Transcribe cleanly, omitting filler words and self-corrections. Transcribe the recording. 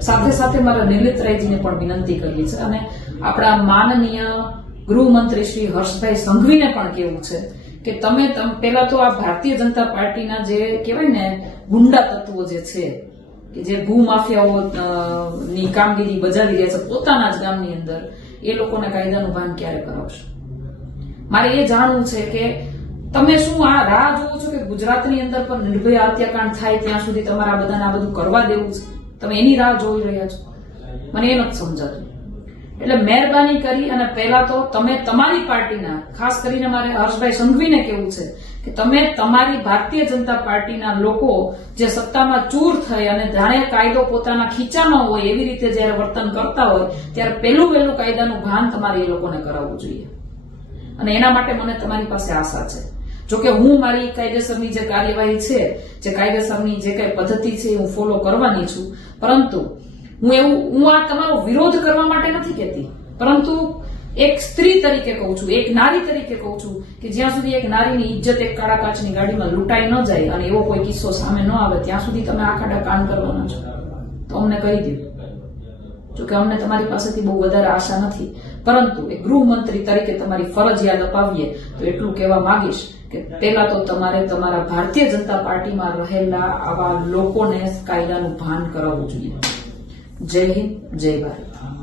સાથે સાથે મારા નિલિત રાયજીને પણ વિનંતી કરીએ છીએ અને આપણા માનનીય ગૃહમંત્રી શ્રી હર્ષભાઈ સંઘવીને પણ કહેવું છે કે તમે પેલા તો આ ભારતીય જનતા પાર્ટીના જે કહેવાય ને ગુંડા તત્વો જે છે કે જે ભૂમાફિયાઓ ની કામગીરી બજાવી રહ્યા છે પોતાના જ ગામની અંદર, એ લોકોને કાયદાનું ભાન ક્યારે કરાવશો? મારે એ જાણવું છે કે તમે શું આ રાહ જોવો છો કે ગુજરાતની અંદર પણ નિર્ભયા હત્યાકાંડ થાય ત્યાં સુધી તમારે આ બધાને આ બધું કરવા દેવું છે? તમે એની રાહ જોઈ રહ્યા છો? મને એ નથી સમજાતું. એટલે મહેરબાની કરી અને પહેલા તો તમે તમારી પાર્ટીના, ખાસ કરીને મારે હર્ષભાઈ સંઘવીને કહેવું છે કે તમે તમારી ભારતીય જનતા પાર્ટીના લોકો જે સત્તામાં ચૂર થઈ અને જાણે કાયદો પોતાના ખીચામાં હોય એવી રીતે જયારે વર્તન કરતા હોય ત્યારે પહેલું કાયદાનું ભાન તમારે એ લોકોને કરાવવું જોઈએ. અને એના માટે મને તમારી પાસે આશા છે. જોકે હું મારી કાયદેસરની જે કાર્યવાહી છે, જે કાયદેસરની જે કઈ પદ્ધતિ છે હું ફોલો કરવાની છું, પરંતુ હું આ તમારો વિરોધ કરવા માટે નથી કહેતી, પરંતુ એક સ્ત્રી તરીકે કહું છું, એક નારી તરીકે કહું છું કે જ્યાં સુધી એક નારીની ઇજ્જત એક કાળા કાચની ગાડીમાં લૂંટાઈ ન જાય અને એવો કોઈ કિસ્સો સામે ન આવે ત્યાં સુધી તમે આ ખાડા કાન કરવાના છો તો અમને કહી દો. જોકે અમને તમારી પાસેથી બહુ વધારે આશા નથી, પરંતુ એક ગૃહમંત્રી તરીકે તમારી ફરજ યાદ અપાવીએ તો એટલું કહેવા માંગીશ કે પહેલા તો તમારે તમારા ભારતીય જનતા પાર્ટીમાં રહેલા આવા લોકોને કાયદાનું ભાન કરાવવું જોઈએ. જય હિન્દ, જય ભારત.